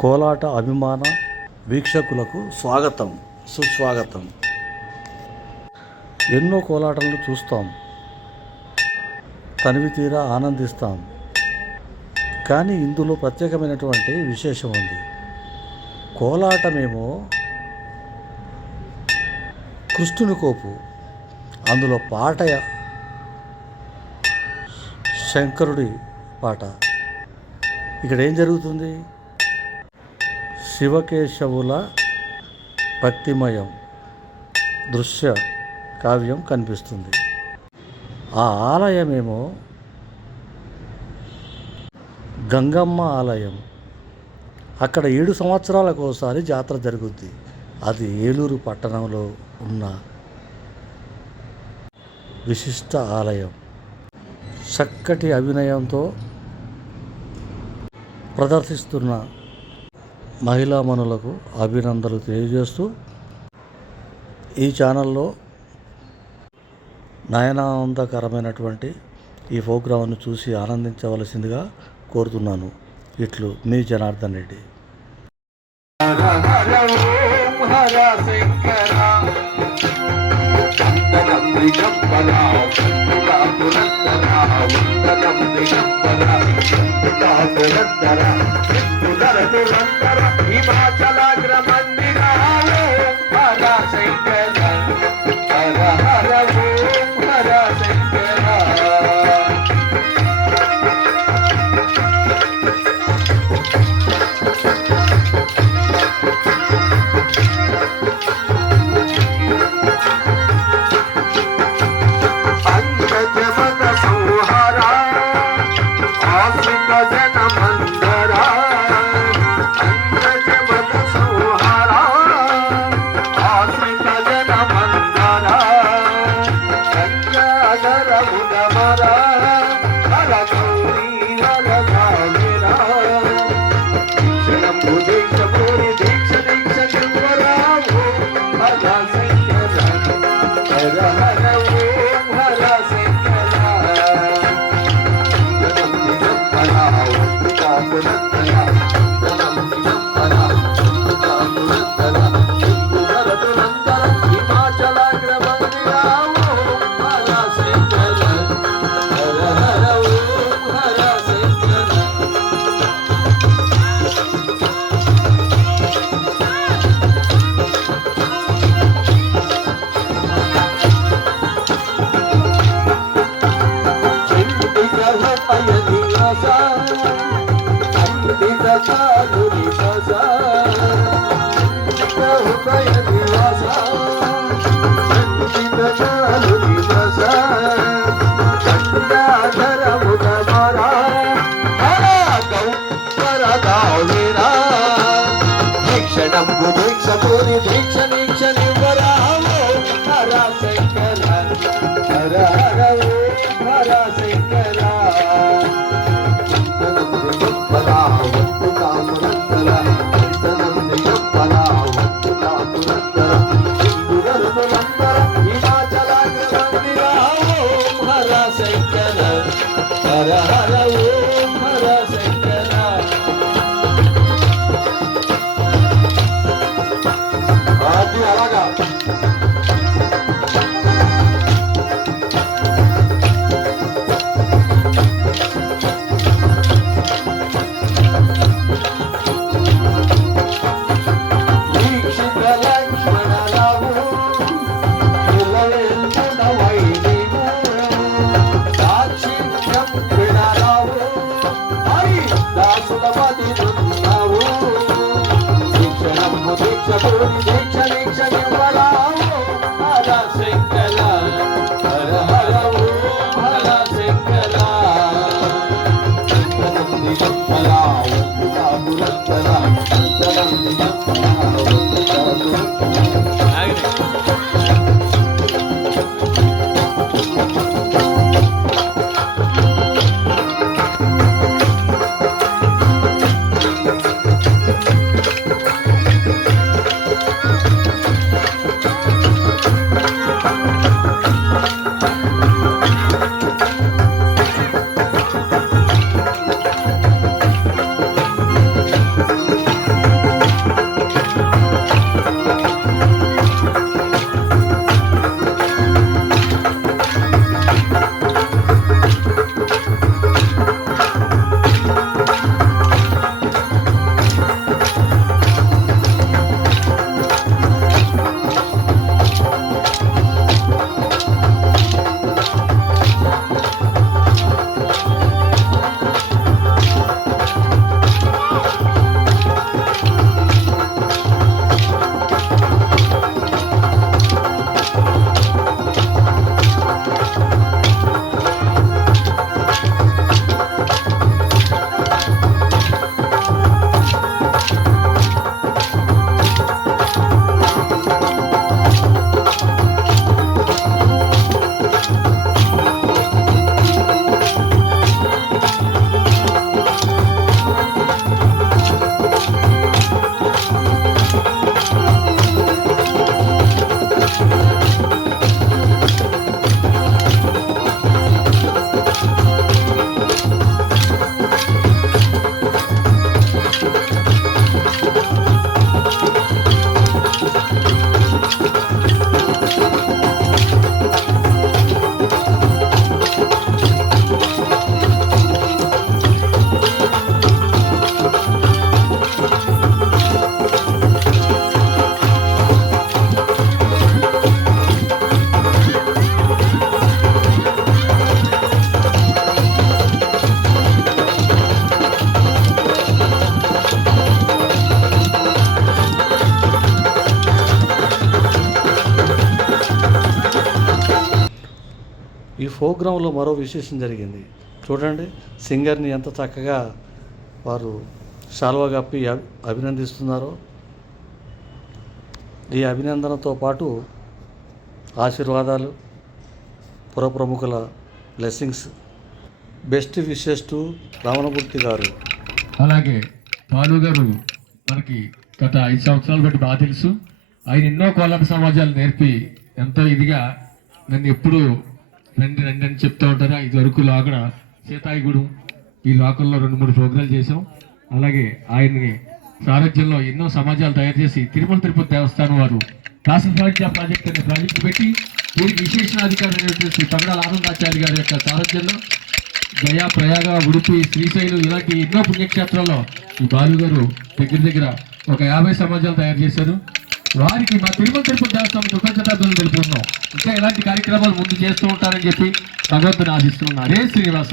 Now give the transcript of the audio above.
కోలాట అభిమాన వీక్షకులకు స్వాగతం, సుస్వాగతం. ఎన్నో కోలాటలను చూస్తాం, తనివి తీరా ఆనందిస్తాం. కానీ ఇందులో ప్రత్యేకమైనటువంటి విశేషం ఉంది. కోలాటమేమో కృష్ణుని కోపు, అందులో పాట శంకరుడి పాట. ఇక్కడ ఏం జరుగుతుంది? శివకేశవుల భక్తిమయం దృశ్య కావ్యం కనిపిస్తుంది. ఆ ఆలయమేమో గంగమ్మ ఆలయం. అక్కడ 7 సంవత్సరాలకు ఒకసారి జాతర జరుగుద్ది. అది ఏలూరు పట్టణంలో ఉన్న విశిష్ట ఆలయం. చక్కటి అభినయంతో ప్రదర్శిస్తున్న మహిళామణులకు అభినందనలు తెలియజేస్తూ ఈ ఛానల్లో నయనానందకరమైనటువంటి ఈ ప్రోగ్రాంను చూసి ఆనందించవలసిందిగా కోరుతున్నాను. ఇట్లు మీ జనార్దన్ రెడ్డి. ప్రోగ్రాంలో మరో విశేషం జరిగింది. చూడండి, సింగర్ని ఎంత చక్కగా వారు శాల్వా కప్పి అభినందిస్తున్నారో. ఈ అభినందనతో పాటు ఆశీర్వాదాలు, పుర ప్రముఖుల blessings. Best wishes to Ramanamurthy గారు. అలాగే బాలు గారు మనకి గత 5 సంవత్సరాలు బట్టి బాగా తెలుసు. ఆయన ఎన్నో కోలాట సమాజాలు నేర్పి ఎంతో ఇదిగా నన్ను ఎప్పుడు రండి రండి అని చెప్తూ ఉంటారు. ఇది వరకు లోకడ సీతాయిగూడెం ఈ లోకల్లో 2-3 ప్రోగ్రాలు చేసాం. అలాగే ఆయన్ని సారథ్యంలో ఎన్నో సమాజాలు తయారు చేసి తిరుపతి దేవస్థానం వారు రాష్ట్ర ప్రాజెక్ట్ అనే ప్రాజెక్టు పెట్టి దీనికి విశేషాధికారి అయినటువంటి పగడాల ఆనందాచార్య గారి యొక్క సారథ్యంలో గయా, ప్రయాగ, ఉడుపి, శ్రీశైలం ఇలాంటి ఎన్నో పుణ్యక్షేత్రాల్లో ఈ బాలు గారు దగ్గర ఒక 50 సమాజాలు తయారు చేశారు. వారికి మా తిరుపతి దేవస్థానం కృతజ్ఞతలు తెలుపుతున్నాం. ఇంకా ఇలాంటి కార్యక్రమాలు ముందు చేస్తూ ఉంటారని చెప్పి భగవంతుని ఆశిస్తున్నాను. హరే శ్రీనివాస.